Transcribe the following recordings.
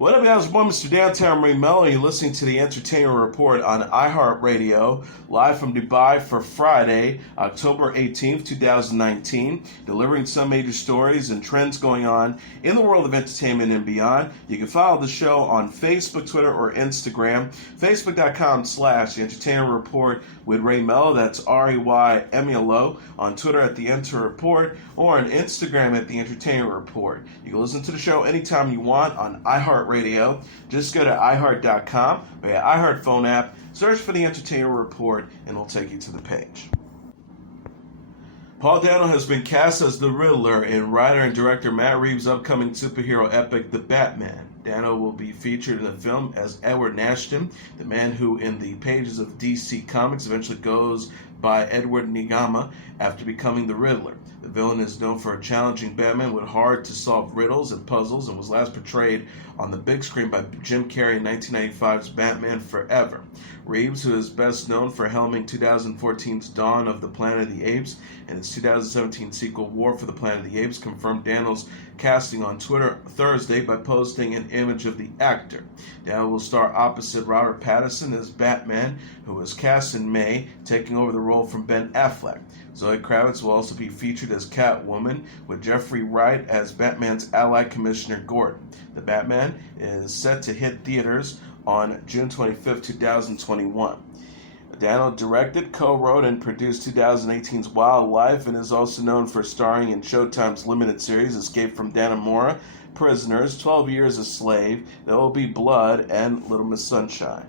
What up, guys? I'm Mr. Downtown Melo. You're listening to the Entertainment Report on iHeartRadio, live from Dubai for Friday, October 18th, 2019, delivering some major stories and trends going on in the world of entertainment and beyond. You can follow the show on Facebook, Twitter, or Instagram. Facebook.com/The Entertainment Report with Ray Melo. That's RAYMELO. On Twitter at The Enter Report, or on Instagram at The Entertainment Report. You can listen to the show anytime you want on iHeartRadio. Just go to iHeart.com or your iHeart phone app, search for The Entertainment Report, and it'll take you to the page. Paul Dano has been cast as the Riddler in writer and director Matt Reeves' upcoming superhero epic, The Batman. Dano will be featured in the film as Edward Nashton, the man who, in the pages of DC Comics, eventually goes by Edward Nigama after becoming the Riddler. The villain is known for a challenging Batman with hard-to-solve riddles and puzzles, and was last portrayed on the big screen by Jim Carrey in 1995's Batman Forever. Reeves, who is best known for helming 2014's Dawn of the Planet of the Apes and its 2017 sequel War for the Planet of the Apes, confirmed Dano's casting on Twitter Thursday by posting an image of the actor. Dano will star opposite Robert Pattinson as Batman, who was cast in May, taking over the role from Ben Affleck. Zoe Kravitz will also be featured as Catwoman, with Jeffrey Wright as Batman's ally Commissioner Gordon. The Batman is set to hit theaters on June 25, 2021. Dano directed, co-wrote, and produced 2018's Wildlife, and is also known for starring in Showtime's limited series Escape from Dannemora, Prisoners, 12 Years a Slave, There Will Be Blood, and Little Miss Sunshine.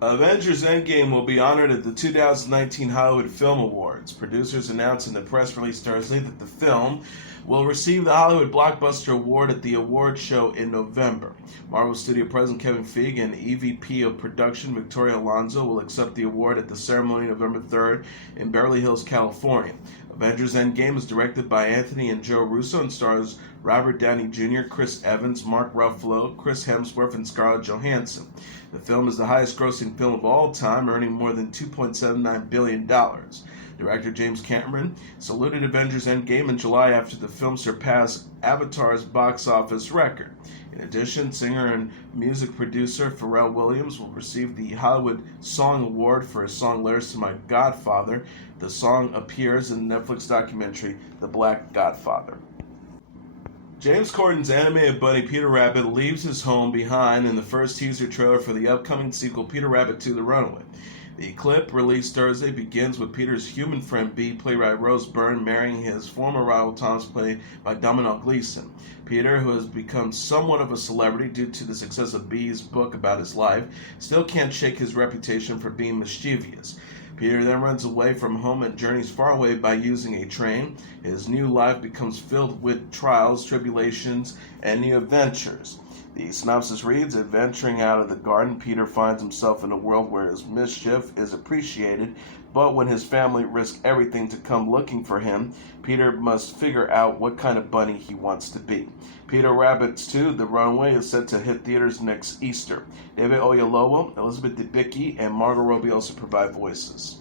Avengers Endgame will be honored at the 2019 Hollywood Film Awards. Producers announced in the press release Thursday that the film will receive the Hollywood Blockbuster Award at the award show in November. Marvel Studio President Kevin Feige and EVP of Production Victoria Alonso will accept the award at the ceremony November 3rd in Beverly Hills, California. Avengers Endgame is directed by Anthony and Joe Russo and stars Robert Downey Jr., Chris Evans, Mark Ruffalo, Chris Hemsworth, and Scarlett Johansson. The film is the highest-grossing film of all time, earning more than $2.79 billion. Director James Cameron saluted Avengers Endgame in July after the film surpassed Avatar's box office record. In addition, singer and music producer Pharrell Williams will receive the Hollywood Song Award for his song Letters to My Godfather. The song appears in the Netflix documentary The Black Godfather. James Corden's animated bunny Peter Rabbit leaves his home behind in the first teaser trailer for the upcoming sequel Peter Rabbit 2: The Runaway. The clip, released Thursday, begins with Peter's human friend Bee, played by Rose Byrne, marrying his former rival Thomas, played by Domhnall Gleeson. Peter, who has become somewhat of a celebrity due to the success of Bee's book about his life, still can't shake his reputation for being mischievous. Peter then runs away from home and journeys far away by using a train. His new life becomes filled with trials, tribulations, and new adventures. The synopsis reads, adventuring out of the garden, Peter finds himself in a world where his mischief is appreciated, but when his family risks everything to come looking for him, Peter must figure out what kind of bunny he wants to be. Peter Rabbit 2: The Runaway is set to hit theaters next Easter. David Oyelowo, Elizabeth Debicki, and Margot Robbie also provide voices.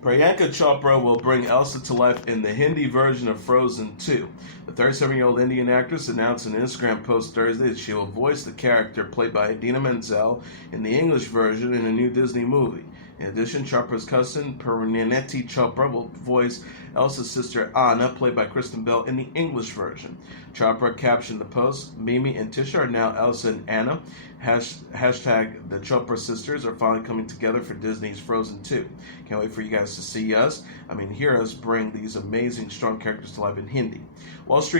Priyanka Chopra will bring Elsa to life in the Hindi version of Frozen 2. The 37-year-old Indian actress announced in an Instagram post Thursday that she will voice the character played by Idina Menzel in the English version in a new Disney movie. In addition, Chopra's cousin Parineeti Chopra will voice Elsa's sister Anna, played by Kristen Bell, in the English version. Chopra captioned the post, Mimi and Tisha are now Elsa and Anna. Hashtag the Chopra sisters are finally coming together for Disney's Frozen 2. Can't wait for you guys to see us. Hear us bring these amazing, strong characters to life in Hindi. Walt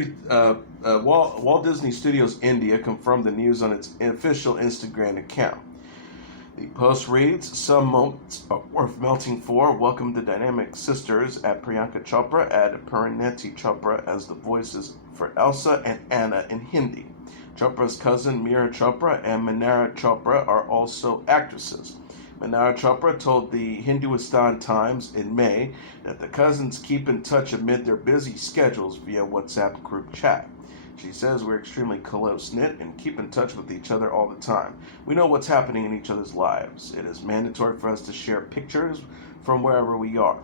Disney Studios India confirmed the news on its official Instagram account. The post reads, some moments are worth melting for. Welcome the dynamic sisters at Priyanka Chopra, add Parineeti Chopra as the voices for Elsa and Anna in Hindi. Chopra's cousin Meera Chopra and Manara Chopra are also actresses. Manara Chopra told the Hindustan Times in May that the cousins keep in touch amid their busy schedules via WhatsApp group chat. She says we're extremely close-knit and keep in touch with each other all the time. We know what's happening in each other's lives. It is mandatory for us to share pictures from wherever we are.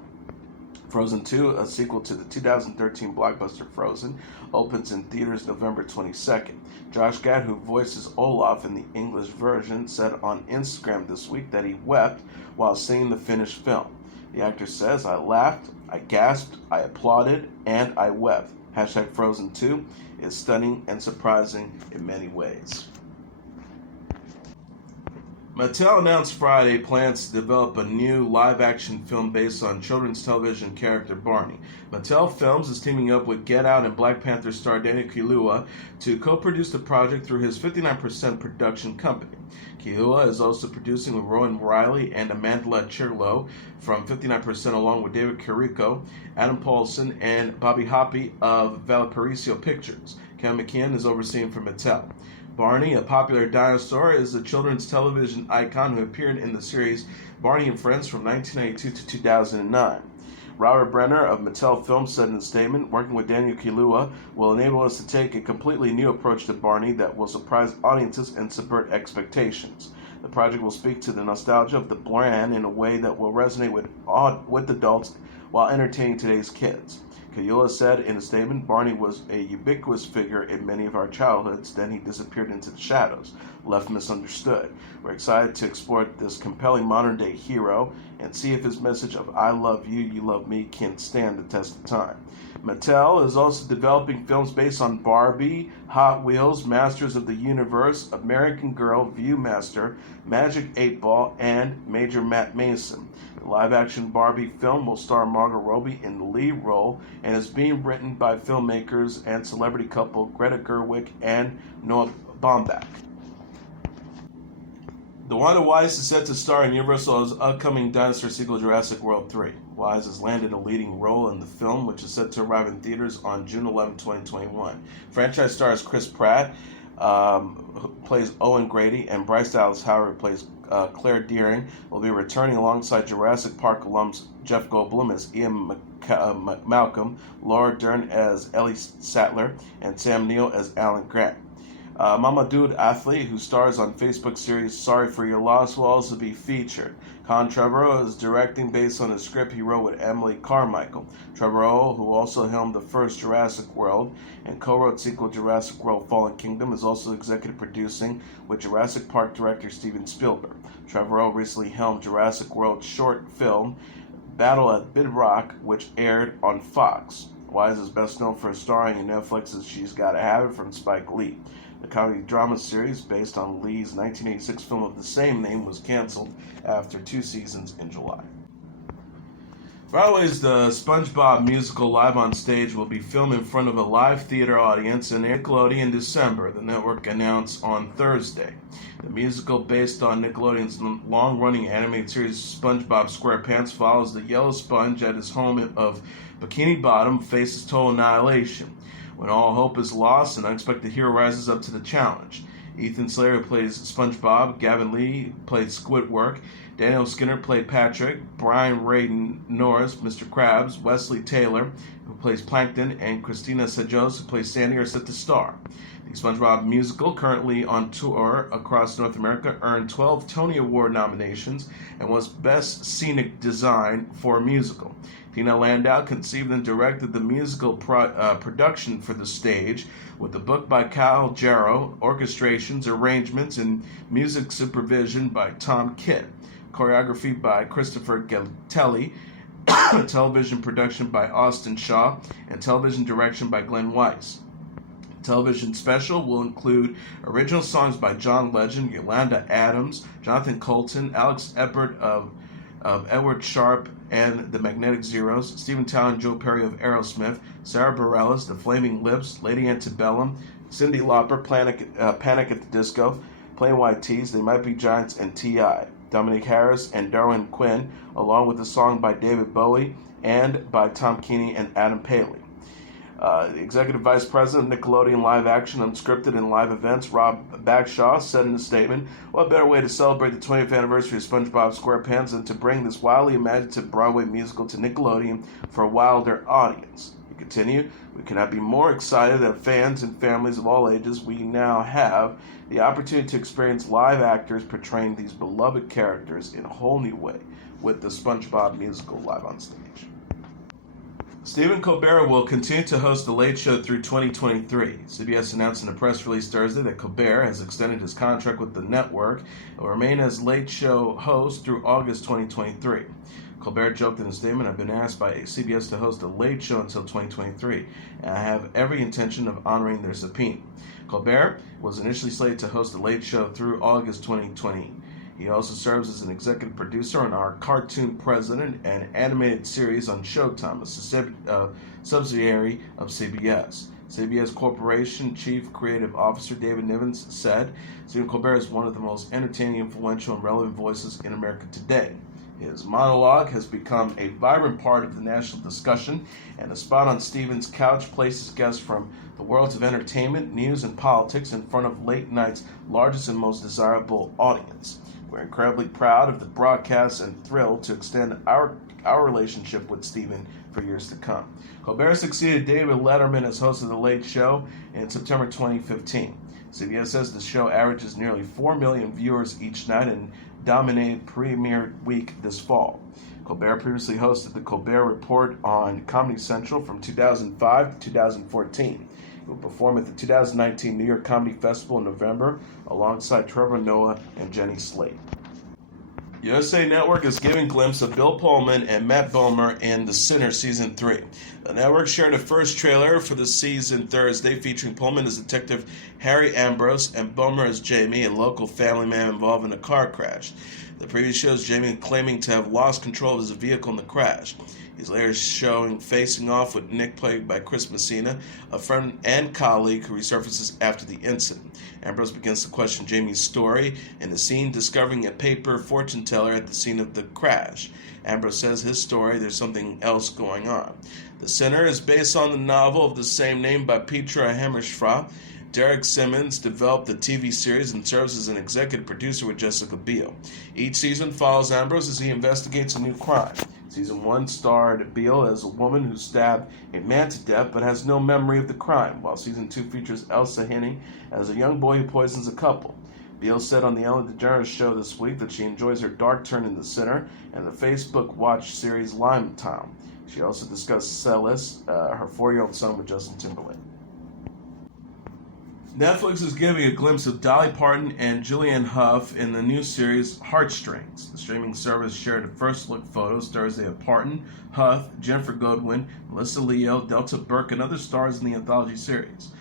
Frozen 2, a sequel to the 2013 blockbuster Frozen, opens in theaters November 22nd. Josh Gad, who voices Olaf in the English version, said on Instagram this week that he wept while seeing the finished film. The actor says, "I laughed, I gasped, I applauded, and I wept." Hashtag Frozen 2 is stunning and surprising in many ways. Mattel announced Friday plans to develop a new live-action film based on children's television character Barney. Mattel Films is teaming up with Get Out and Black Panther star Daniel Kaluuya to co-produce the project through his 59% production company. Kaluuya is also producing with Rowan Riley and Amanda Chirlo from 59%, along with David Carrico, Adam Paulson, and Bobby Hoppe of Valparaiso Pictures. Kevin McKeon is overseeing for Mattel. Barney, a popular dinosaur, is a children's television icon who appeared in the series Barney and Friends from 1992 to 2009. Robert Brenner of Mattel Films said in a statement, "Working with Daniel Kaluuya will enable us to take a completely new approach to Barney that will surprise audiences and subvert expectations. The project will speak to the nostalgia of the brand in a way that will resonate with adults while entertaining today's kids." Kaluuya said in a statement, "Barney was a ubiquitous figure in many of our childhoods, then he disappeared into the shadows, left misunderstood. We're excited to explore this compelling modern-day hero and see if his message of 'I love you, you love me' can stand the test of time." Mattel is also developing films based on Barbie, Hot Wheels, Masters of the Universe, American Girl, Viewmaster, Magic 8 Ball, and Major Matt Mason. The live-action Barbie film will star Margot Robbie in the lead role and is being written by filmmakers and celebrity couple Greta Gerwig and Noah Baumbach. DeWanda Wise is set to star in Universal's upcoming dinosaur sequel Jurassic World 3. Wise has landed a leading role in the film, which is set to arrive in theaters on June 11, 2021. Franchise stars Chris Pratt, who plays Owen Grady, and Bryce Dallas Howard, who plays Claire Dearing, will be returning alongside Jurassic Park alums Jeff Goldblum as Ian Malcolm, Laura Dern as Ellie Sattler, and Sam Neill as Alan Grant. Mamadou Athlete, who stars on Facebook series Sorry for Your Loss, will also be featured. Colin Trevorrow is directing based on a script he wrote with Emily Carmichael. Trevorrow, who also helmed the first Jurassic World and co-wrote sequel Jurassic World Fallen Kingdom, is also executive producing with Jurassic Park director Steven Spielberg. Trevorrow recently helmed Jurassic World short film Battle at Big Rock, which aired on Fox. Wise is best known for starring in Netflix's She's Gotta Have It from Spike Lee. The comedy drama series based on Lee's 1986 film of the same name was canceled after 2 seasons in July. Broadway's The SpongeBob Musical live on stage will be filmed in front of a live theater audience in Nickelodeon in December, the network announced on Thursday. The musical, based on Nickelodeon's long-running animated series SpongeBob SquarePants, follows the yellow sponge at his home of Bikini Bottom faces total annihilation. When all hope is lost, an unexpected hero rises up to the challenge. Ethan Slater plays SpongeBob, Gavin Lee played Squidward, Daniel Skinner played Patrick, Brian Ray Norris, Mr. Krabs, Wesley Taylor, who plays Plankton, and Christina Hendricks, who plays Sandy, are set to star. The SpongeBob Musical, currently on tour across North America, earned 12 Tony Award nominations and was Best Scenic Design for a Musical. Tina Landau conceived and directed the musical production for the stage, with the book by Kyle Jarrow, orchestrations, arrangements, and music supervision by Tom Kitt, choreography by Christopher Geltelli, television production by Austin Shaw, and television direction by Glenn Weiss. Television special will include original songs by John Legend, Yolanda Adams, Jonathan Colton, Alex Eppert of Edward Sharpe and the Magnetic Zeros, Stephen Tyler and Joe Perry of Aerosmith, Sarah Bareilles, The Flaming Lips, Lady Antebellum, Cyndi Lauper, Panic at the Disco, Plain White Tees, They Might Be Giants, and T.I., Dominic Harris, and Darwin Quinn, along with a song by David Bowie and by Tom Keeney and Adam Paley. The Executive Vice President of Nickelodeon Live Action, Unscripted, and Live Events, Rob Bagshaw, said in a statement, "What better way to celebrate the 20th anniversary of SpongeBob SquarePants than to bring this wildly imaginative Broadway musical to Nickelodeon for a wilder audience?" He continued, "We cannot be more excited that fans and families of all ages we now have the opportunity to experience live actors portraying these beloved characters in a whole new way with the SpongeBob Musical live on stage." Stephen Colbert will continue to host The Late Show through 2023. CBS announced in a press release Thursday that Colbert has extended his contract with the network and will remain as Late Show host through August 2023. Colbert joked in a statement, "I've been asked by CBS to host The Late Show until 2023, and I have every intention of honoring their subpoena." Colbert was initially slated to host The Late Show through August 2020. He also serves as an executive producer on our Cartoon President, an animated series on Showtime, a subsidiary of CBS. CBS Corporation Chief Creative Officer David Nivens said, "Stephen Colbert is one of the most entertaining, influential, and relevant voices in America today. His monologue has become a vibrant part of the national discussion, and a spot on Stephen's couch places guests from the worlds of entertainment, news, and politics in front of late night's largest and most desirable audience. We're incredibly proud of the broadcast and thrilled to extend our relationship with Stephen for years to come." Colbert succeeded David Letterman as host of The Late Show in September 2015. CBS says the show averages nearly 4 million viewers each night and dominated premiere week this fall. Colbert previously hosted The Colbert Report on Comedy Central from 2005 to 2014. He will perform at the 2019 New York Comedy Festival in November alongside Trevor Noah and Jenny Slate. USA Network is giving a glimpse of Bill Pullman and Matt Bomer in The Sinner Season 3. The network shared a first trailer for the season Thursday featuring Pullman as Detective Harry Ambrose and Bomer as Jamie, a local family man involved in a car crash. The preview shows Jamie claiming to have lost control of his vehicle in the crash. He's later showing facing off with Nick, played by Chris Messina, a friend and colleague who resurfaces after the incident. Ambrose begins to question Jamie's story in the scene, discovering a paper fortune teller at the scene of the crash. Ambrose says his story, there's something else going on. The Sinner is based on the novel of the same name by Petra Hammerschra. Derek Simmons developed the TV series and serves as an executive producer with Jessica Biel. Each season follows Ambrose as he investigates a new crime. Season 1 starred Biel as a woman who stabbed a man to death but has no memory of the crime, while Season 2 features Elsa Henning as a young boy who poisons a couple. Biel said on the Ellen DeGeneres show this week that she enjoys her dark turn in The Sinner and the Facebook Watch series Limetown. She also discussed Celis, her 4-year-old son, with Justin Timberlake. Netflix is giving a glimpse of Dolly Parton and Julianne Hough in the new series Heartstrings. The streaming service shared first look photos Thursday of Parton, Hough, Jennifer Goodwin, Melissa Leo, Delta Burke, and other stars in the anthology series.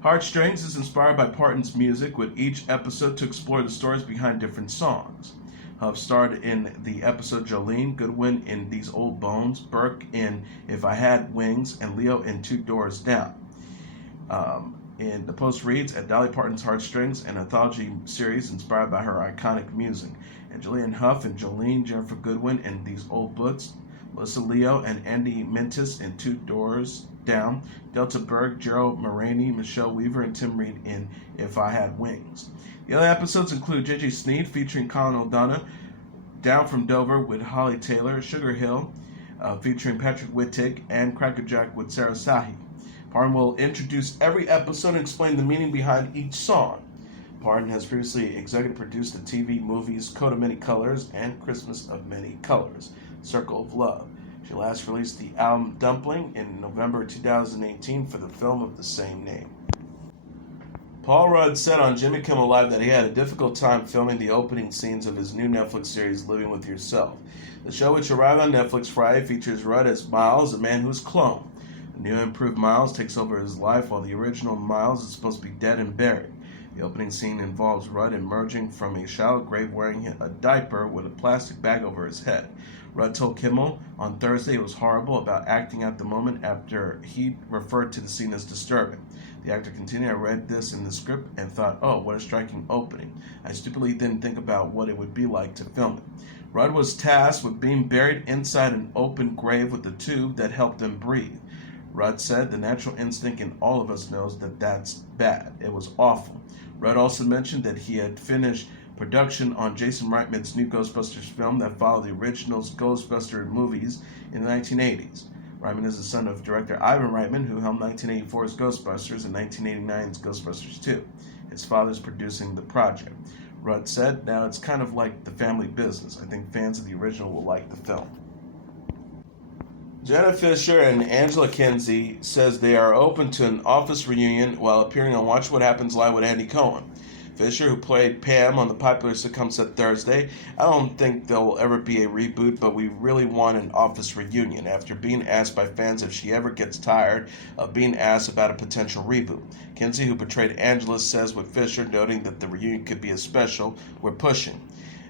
Heartstrings is inspired by Parton's music, with each episode to explore the stories behind different songs. Hough starred in the episode Jolene, Goodwin in These Old Bones, Burke in If I Had Wings, and Leo in Two Doors Down. In the post reads, at Dolly Parton's Heartstrings, an anthology series inspired by her iconic music, and Julianne Hough and Jolene, Jennifer Goodwin in These Old Books, Melissa Leo and Andy Mintus in Two Doors Down, Delta Burke, Gerald Maroney, Michelle Weaver, and Tim Reed in If I Had Wings. The other episodes include Gigi Sneed featuring Colin O'Donnell, Down from Dover with Holly Taylor, Sugar Hill featuring Patrick Wittig, and Crackerjack with Sarah Sahi. Parton will introduce every episode and explain the meaning behind each song. Parton has previously executive produced the TV movies Coat of Many Colors and Christmas of Many Colors, Circle of Love. She last released the album Dumpling in November 2018 for the film of the same name. Paul Rudd said on Jimmy Kimmel Live that he had a difficult time filming the opening scenes of his new Netflix series Living With Yourself. The show, which arrived on Netflix Friday, features Rudd as Miles, a man who's cloned. The new improved Miles takes over his life while the original Miles is supposed to be dead and buried. The opening scene involves Rudd emerging from a shallow grave wearing a diaper with a plastic bag over his head. Rudd told Kimmel on Thursday it was horrible about acting at the moment after he referred to the scene as disturbing. The actor continued, I read this in the script and thought, oh, what a striking opening. I stupidly didn't think about what it would be like to film it. Rudd was tasked with being buried inside an open grave with a tube that helped him breathe. Rudd said the natural instinct in all of us knows that that's bad. It was awful. Rudd also mentioned that he had finished production on Jason Reitman's new Ghostbusters film that followed the original Ghostbusters movies in the 1980s. Reitman is the son of director Ivan Reitman, who helmed 1984's Ghostbusters and 1989's Ghostbusters 2. His father is producing the project. Rudd said, now it's kind of like the family business. I think fans of the original will like the film. Jenna Fischer and Angela Kinsey says they are open to an office reunion while appearing on Watch What Happens Live with Andy Cohen. Fischer, who played Pam on the popular sitcom, said Thursday, "I don't think there will ever be a reboot, but we really want an office reunion," after being asked by fans if she ever gets tired of being asked about a potential reboot. Kinsey, who portrayed Angela, says with Fischer, noting that the reunion could be a special, "We're pushing."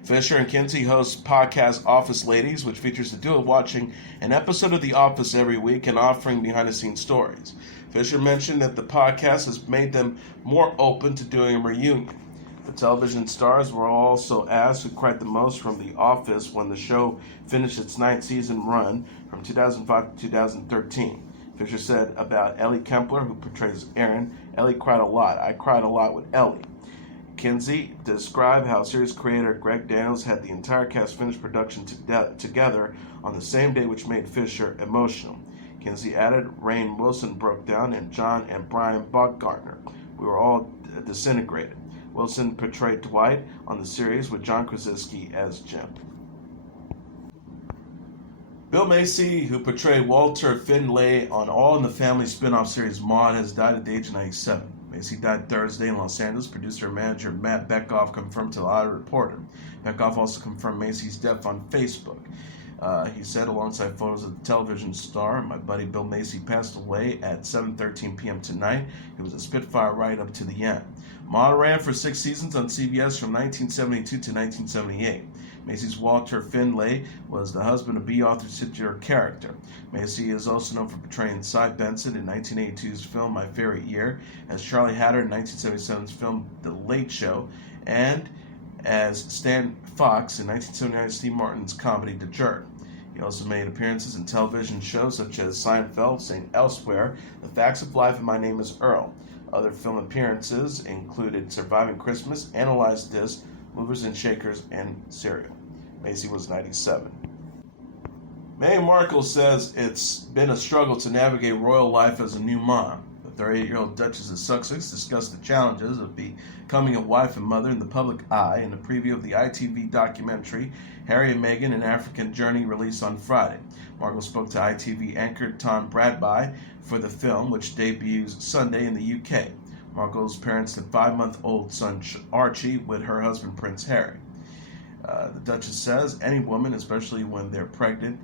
Fischer and Kinsey host podcast Office Ladies, which features the duo watching an episode of The Office every week and offering behind-the-scenes stories. Fischer mentioned that the podcast has made them more open to doing a reunion. The television stars were also asked who cried the most from The Office when the show finished its 9th-season run from 2005 to 2013. Fischer said about Ellie Kempler, who portrays Erin, "Ellie cried a lot. I cried a lot with Ellie." Kinsey described how series creator Greg Daniels had the entire cast finish production together on the same day, which made Fischer emotional. Kinsey added, "Rainn Wilson broke down, and John and Brian Baumgartner. We were all disintegrated." Wilson portrayed Dwight on the series with John Krasinski as Jim. Bill Macy, who portrayed Walter Finlay on All in the Family spin-off series Maude, has died at the age of 97. Macy died Thursday in Los Angeles. Producer and manager Matt Beckoff confirmed to the Hollywood Reporter. Beckoff also confirmed Macy's death on Facebook. He said, alongside photos of the television star, "My buddy Bill Macy passed away at 7:13 p.m. tonight. He was a Spitfire right up to the end." Maude ran for 6 seasons on CBS from 1972 to 1978. Macy's Walter Finlay was the husband of B. Arthur titular character. Macy is also known for portraying Cy Benson in 1982's film My Favorite Year, as Charlie Hatter in 1977's film The Late Show, and as Stan Fox in 1979 Steve Martin's comedy The Jerk. He also made appearances in television shows such as Seinfeld, St. Elsewhere, The Facts of Life, and My Name is Earl. Other film appearances included Surviving Christmas, Analyze This, Movers and Shakers, and Serial. Macy was 97. Meghan Markle says it's been a struggle to navigate royal life as a new mom. The 38-year-old Duchess of Sussex discussed the challenges of becoming a wife and mother in the public eye in a preview of the ITV documentary Harry and Meghan: An African Journey, released on Friday. Markle spoke to ITV anchor Tom Bradby for the film, which debuts Sunday in the UK. Markle's parents the 5-month-old son Archie with her husband Prince Harry. The Duchess says any woman, especially when they're pregnant,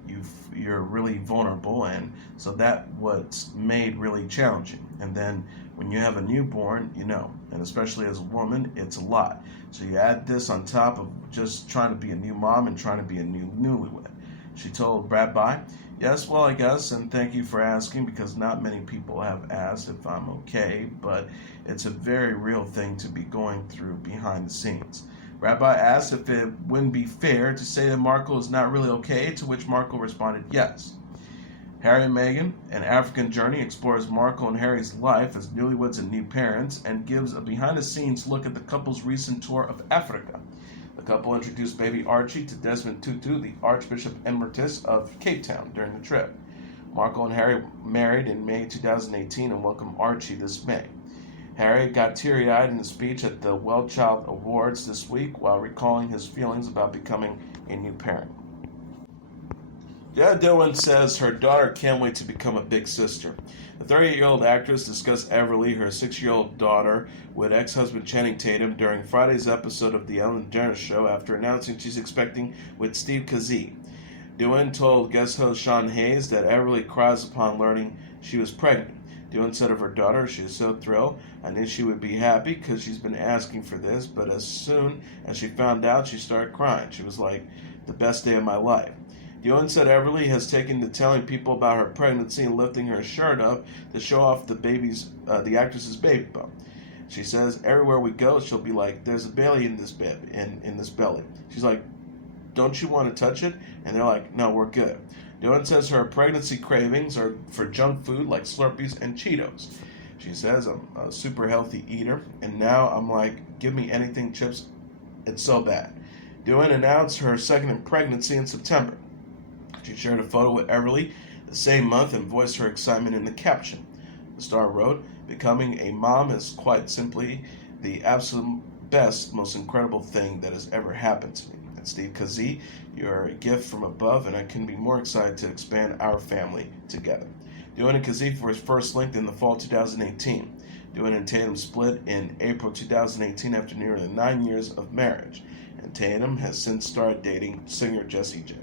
you're really vulnerable, and so that what's made really challenging. And then when you have a newborn, and especially as a woman, it's a lot. So you add this on top of just trying to be a new mom and trying to be a newlywed. She told Bradby, "Yes, well, I guess, and thank you for asking, because not many people have asked if I'm okay, but it's a very real thing to be going through behind the scenes." Bradby asked if it wouldn't be fair to say that Markle is not really okay, to which Markle responded yes. Harry and Meghan: An African Journey explores Markle and Harry's life as newlyweds and new parents, and gives a behind-the-scenes look at the couple's recent tour of Africa. The couple introduced baby Archie to Desmond Tutu, the Archbishop Emeritus of Cape Town, during the trip. Markle and Harry married in May 2018 and welcomed Archie this May. Harry got teary-eyed in a speech at the Well Child Awards this week while recalling his feelings about becoming a new parent. Jenna Dewan says her daughter can't wait to become a big sister. The 38-year-old actress discussed Everly, her 6-year-old daughter, with ex-husband Channing Tatum during Friday's episode of The Ellen DeGeneres Show after announcing she's expecting with Steve Kazee. Dewan told guest host Sean Hayes that Everly cries upon learning she was pregnant. Dewan said of her daughter, "She is so thrilled. I knew she would be happy because she's been asking for this, but as soon as she found out, she started crying. She was like, the best day of my life." Dewan said Everly has taken to telling people about her pregnancy and lifting her shirt up to show off the actress's baby bump. She says everywhere we go, she'll be like, "There's a belly in this belly." She's like, "Don't you want to touch it?" And they're like, "No, we're good." Dewan says her pregnancy cravings are for junk food like Slurpees and Cheetos. She says, "I'm a super healthy eater, and now I'm like, give me anything chips, it's so bad." Dewan announced her second pregnancy in September. She shared a photo with Everly the same month and voiced her excitement in the caption. The star wrote, "Becoming a mom is quite simply the absolute best, most incredible thing that has ever happened to me. Matt, Steve Kazee. You're a gift from above, and I couldn't be more excited to expand our family together. Dewan and Kazee were first linked in the fall 2018. Dewan and Tatum split in April 2018 after nearly 9 years of marriage, and Tatum has since started dating singer Jessie J.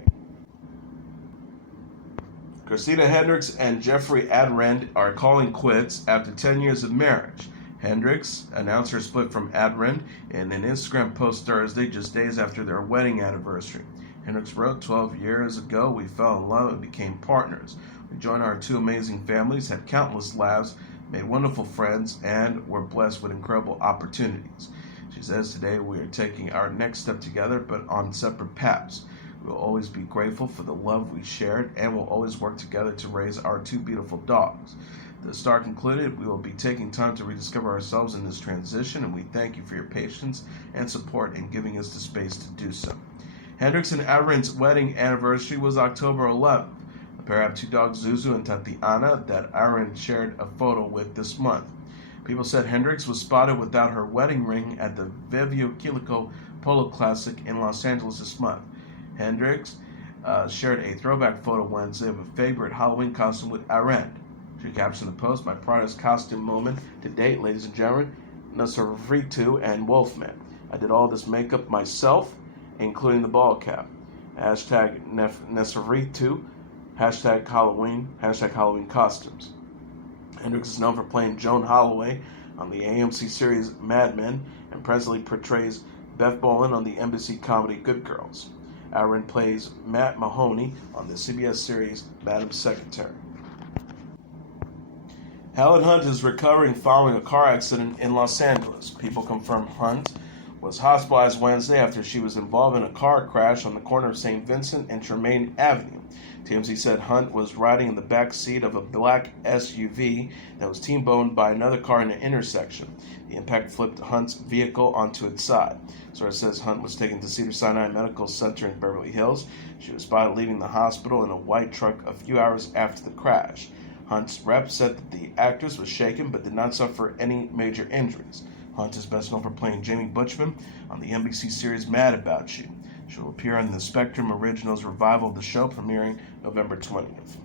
Christina Hendricks and Jeffrey Adrend are calling quits after 10 years of marriage. Hendricks announced her split from Adrend in an Instagram post Thursday, just days after their wedding anniversary. Hendricks wrote, 12 years ago, we fell in love and became partners. We joined our two amazing families, had countless laughs, made wonderful friends, and were blessed with incredible opportunities. She says, today we are taking our next step together, but on separate paths. We will always be grateful for the love we shared and will always work together to raise our two beautiful dogs. The star concluded, we will be taking time to rediscover ourselves in this transition, and we thank you for your patience and support in giving us the space to do so. Hendricks and Adrend's wedding anniversary was October 11th. The pair have two dogs, Zuzu and Tatiana, that Adrend shared a photo with this month. People said Hendricks was spotted without her wedding ring at the Vivio Quilico Polo Classic in Los Angeles this month. Hendricks shared a throwback photo Wednesday of a favorite Halloween costume with Adrend. She captioned the post, my proudest costume moment to date, ladies and gentlemen, Nosferatu and Wolfman. I did all this makeup myself, including the ball cap. Hashtag Nosferatu, hashtag Halloween costumes. Hendricks is known for playing Joan Holloway on the AMC series Mad Men and presently portrays Beth Bolin on the NBC comedy Good Girls. Adrend plays Matt Mahoney on the CBS series Madam Secretary. Helen Hunt is recovering following a car accident in Los Angeles. People confirm Hunt was hospitalized Wednesday after she was involved in a car crash on the corner of St. Vincent and Tremaine Avenue. TMZ said Hunt was riding in the back seat of a black SUV that was T-boned by another car in an intersection. The impact flipped Hunt's vehicle onto its side. Source says Hunt was taken to Cedars-Sinai Medical Center in Beverly Hills. She was spotted leaving the hospital in a white truck a few hours after the crash. Hunt's rep said that the actress was shaken but did not suffer any major injuries. Hunt is best known for playing Jamie Butchman on the NBC series Mad About You. She will appear in the Spectrum Originals revival of the show premiering November 20th.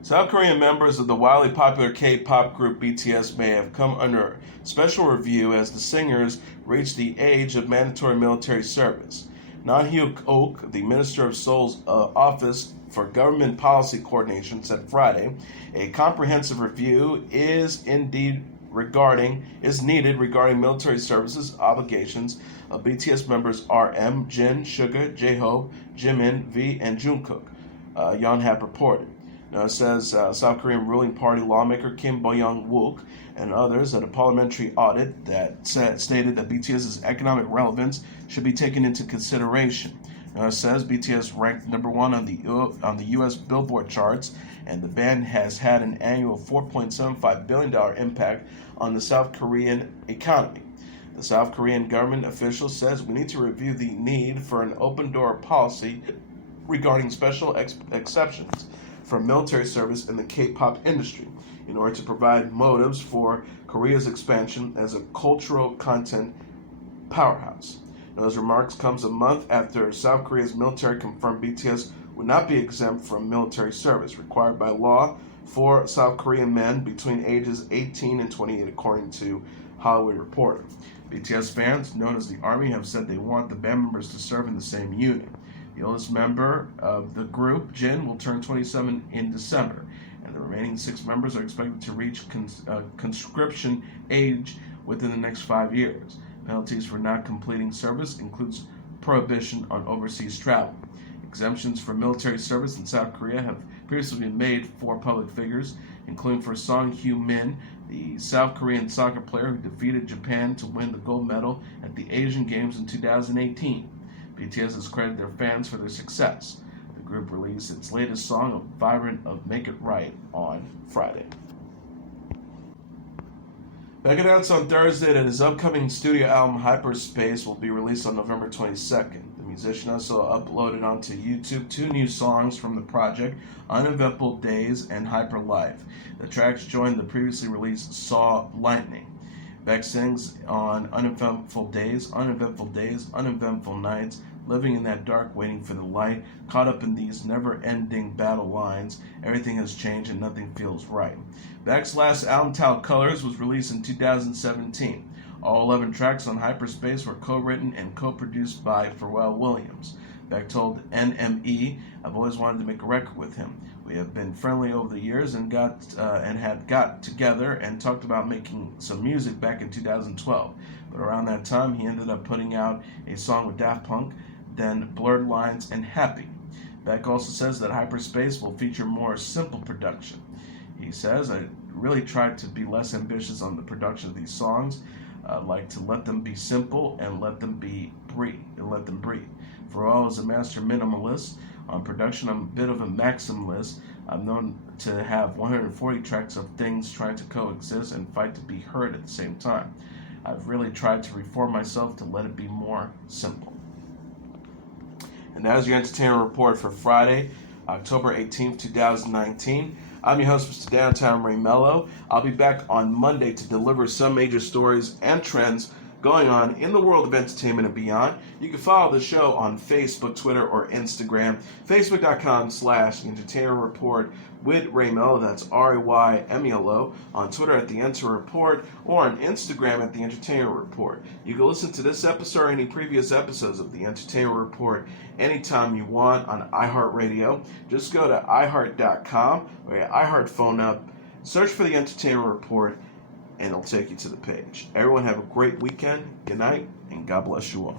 South Korean members of the wildly popular K-pop group BTS may have come under special review as the singers reach the age of mandatory military service. Non-hyuk-ok, the Minister of Seoul's Office for Government Policy Coordination, said Friday, a comprehensive review is needed regarding military services obligations of BTS members RM, Jin, Suga, J-Hope, Jimin, V, and Jungkook, Yonhap reported. Now it says South Korean ruling party lawmaker Kim Bo-young-wook and others at a parliamentary audit that stated that BTS's economic relevance should be taken into consideration. Now it says BTS ranked number one on the U.S. Billboard charts, and the band has had an annual $4.75 billion impact on the South Korean economy. The South Korean government official says we need to review the need for an open-door policy regarding special exceptions for military service in the K-pop industry in order to provide motives for Korea's expansion as a cultural content powerhouse. Now, those remarks comes a month after South Korea's military confirmed BTS would not be exempt from military service required by law for South Korean men between ages 18 and 28, according to Hollywood Reporter. BTS fans, known as the Army, have said they want the band members to serve in the same unit. The oldest member of the group, Jin, will turn 27 in December, and the remaining 6 members are expected to reach conscription age within the next 5 years. Penalties for not completing service includes prohibition on overseas travel. Exemptions for military service in South Korea have previously been made for public figures, including for Song Hyo-min, the South Korean soccer player who defeated Japan to win the gold medal at the Asian Games in 2018. BTS has credited their fans for their success. The group released its latest song, Vibrant of Make It Right, on Friday. Beck announced on Thursday that his upcoming studio album, Hyperspace, will be released on November 22nd. The musician also uploaded onto YouTube 2 new songs from the project, Uneventful Days and Hyper Life. The tracks joined the previously released Saw Lightning. Beck sings on uneventful days, uneventful nights, living in that dark, waiting for the light, caught up in these never-ending battle lines. Everything has changed and nothing feels right. Beck's last album, titled Colors, was released in 2017. All 11 tracks on Hyperspace were co-written and co-produced by Pharrell Williams. Beck told NME, "I've always wanted to make a record with him. We have been friendly over the years and had got together and talked about making some music back in 2012. But around that time, he ended up putting out a song with Daft Punk, then Blurred Lines and Happy." Beck also says that Hyperspace will feature more simple production. He says, "I really tried to be less ambitious on the production of these songs. I'd like to let them be simple and let them breathe. Pharrell is a master minimalist. On production, I'm a bit of a maximalist. I'm known to have 140 tracks of things trying to coexist and fight to be heard at the same time. I've really tried to reform myself to let it be more simple." And that is your entertainment report for Friday, October 18th, 2019. I'm your host, Mr. Downtown Ray Melo. I'll be back on Monday to deliver some major stories and trends going on in the world of entertainment and beyond. You can follow the show on Facebook, Twitter, or Instagram. Facebook.com/Entertainment Report with Ray Melo. That's RAYMELO. On Twitter at The Enter Report, or on Instagram at The Entertainment Report. You can listen to this episode or any previous episodes of The Entertainment Report anytime you want on iHeartRadio. Just go to iHeart.com or your iHeart phone up, search for The Entertainment Report, and it'll take you to the page. Everyone have a great weekend, good night, and God bless you all.